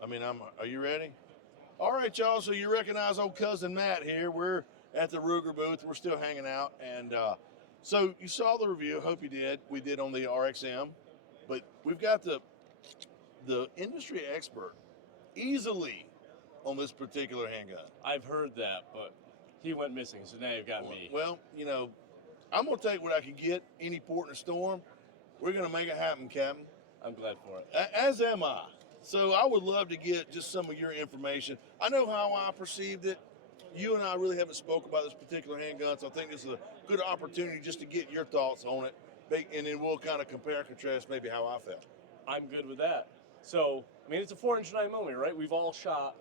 Are you ready? All right, y'all. So you recognize old cousin Matt here. We're at the Ruger booth. We're still hanging out. And so you saw the review. Hope you did. We did on the RXM. But we've got the industry expert easily on this particular handgun. I've heard that, but he went missing, so now you've got me. Well, I'm going to take what I can get any port in a storm. We're going to make it happen, Captain. I'm glad for it. As am I. So I would love to get just some of your information. I know how I perceived it. You and I really haven't spoke about this particular handgun, so I think this is a good opportunity just to get your thoughts on it, and then we'll kind of compare and contrast maybe how I felt. I'm good with that. So, it's a 4-inch 9mm, right? We've all shot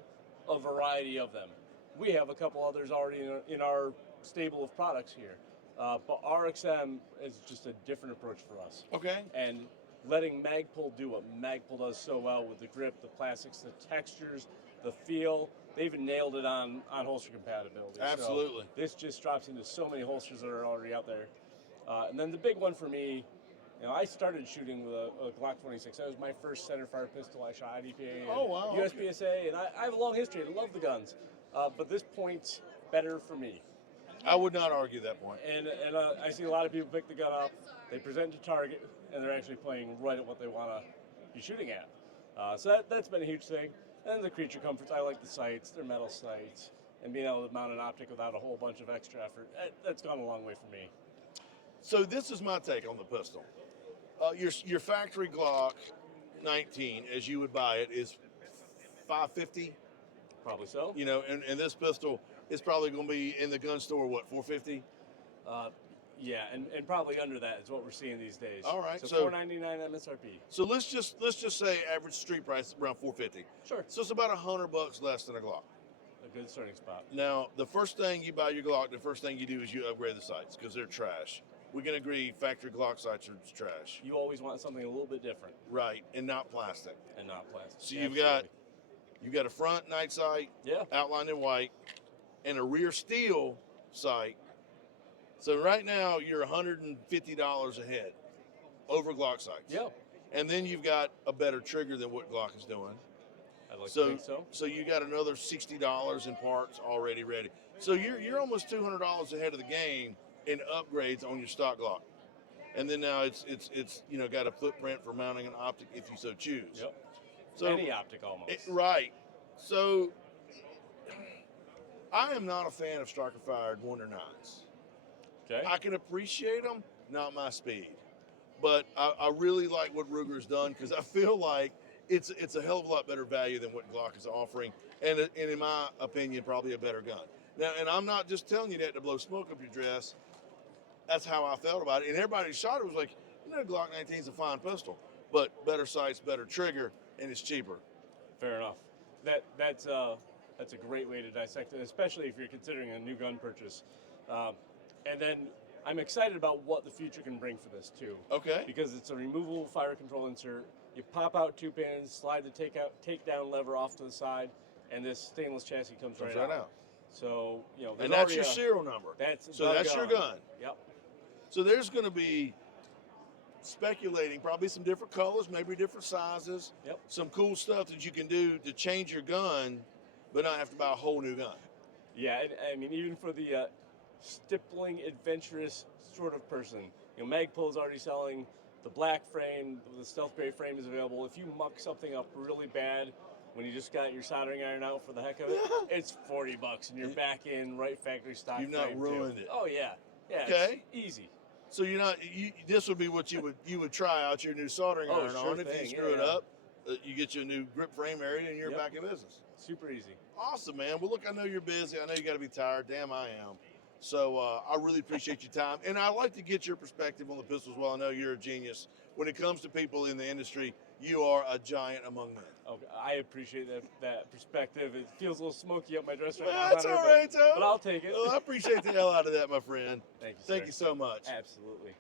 a variety of them. We have a couple others already in our stable of products here. But RXM is just a different approach for us. Okay. And letting Magpul do what Magpul does so well with the grip, the plastics, the textures, the feel. They even nailed it on holster compatibility. Absolutely. So this just drops into so many holsters that are already out there. And then the big one for me, I started shooting with a Glock 26. That was my first centerfire pistol. I shot IDPA and USPSA, and I have a long history. I love the guns. But this point's better for me. I would not argue that point. And I see a lot of people pick the gun up, they present to target, and they're actually playing right at what they want to be shooting at. So that's been a huge thing. And the creature comforts, I like the sights, they're metal sights, and being able to mount an optic without a whole bunch of extra effort, that's gone a long way for me. So this is my take on the pistol. Your factory Glock 19, as you would buy it, is $550. Probably so. And this pistol is probably going to be in the gun store, what, $450? Yeah, and probably under that is what we're seeing these days. All right, so $499 MSRP. So let's just say average street price around $450. Sure. So it's about $100 less than a Glock. A good starting spot. Now, the first thing you buy your Glock, the first thing you do is you upgrade the sights because they're trash. We can agree factory Glock sights are trash. You always want something a little bit different. Right, and not plastic. So you've got a front night sight, outlined in white, and a rear steel sight. So right now you're $150 ahead over Glock sights. Yeah. And then you've got a better trigger than what Glock is doing. I'd like to think so. So you got another $60 in parts already ready. So you're almost $200 ahead of the game in upgrades on your stock Glock. And then now it's got a footprint for mounting an optic if you so choose. Yep. So any optic almost. Right. So I am not a fan of striker fired 109s. Okay. I can appreciate them, not my speed. But I really like what Ruger's done because I feel like it's a hell of a lot better value than what Glock is offering, and in my opinion, probably a better gun. Now, and I'm not just telling you that to blow smoke up your dress. That's how I felt about it. And everybody who shot it was like, Glock 19 is a fine pistol, but better sights, better trigger, and it's cheaper. Fair enough. That's a great way to dissect it, especially if you're considering a new gun purchase. And then I'm excited about what the future can bring for this too. Okay. Because it's a removable fire control insert. You pop out 2 pins, slide the takedown lever off to the side, and this stainless chassis comes right out. So and that's your serial number. That's your gun. Yep. So there's going to be speculating, probably some different colors, maybe different sizes. Yep. Some cool stuff that you can do to change your gun, but not have to buy a whole new gun. Yeah, even for the stippling, adventurous sort of person, Magpul is already selling the black frame. The stealth gray frame is available. If you muck something up really bad when you just got your soldering iron out for the heck of it, it's $40 and you're back in right factory stock. You've not ruined it. Oh yeah. Okay. It's easy. So this would be what you would try out your new soldering iron on. If you screw it up, you get you a new grip frame area and you're back in business. Super easy. Awesome, man. Well, look, I know you're busy. I know you got to be tired. Damn, I am. So I really appreciate your time. And I like to get your perspective on the pistol as well. I know you're a genius. When it comes to people in the industry, you are a giant among men. Okay, I appreciate that perspective. It feels a little smoky up my dress right now. That's all right, Tom. But I'll take it. Well, I appreciate the hell out of that, my friend. Thank you, sir. Thank you so much. Absolutely.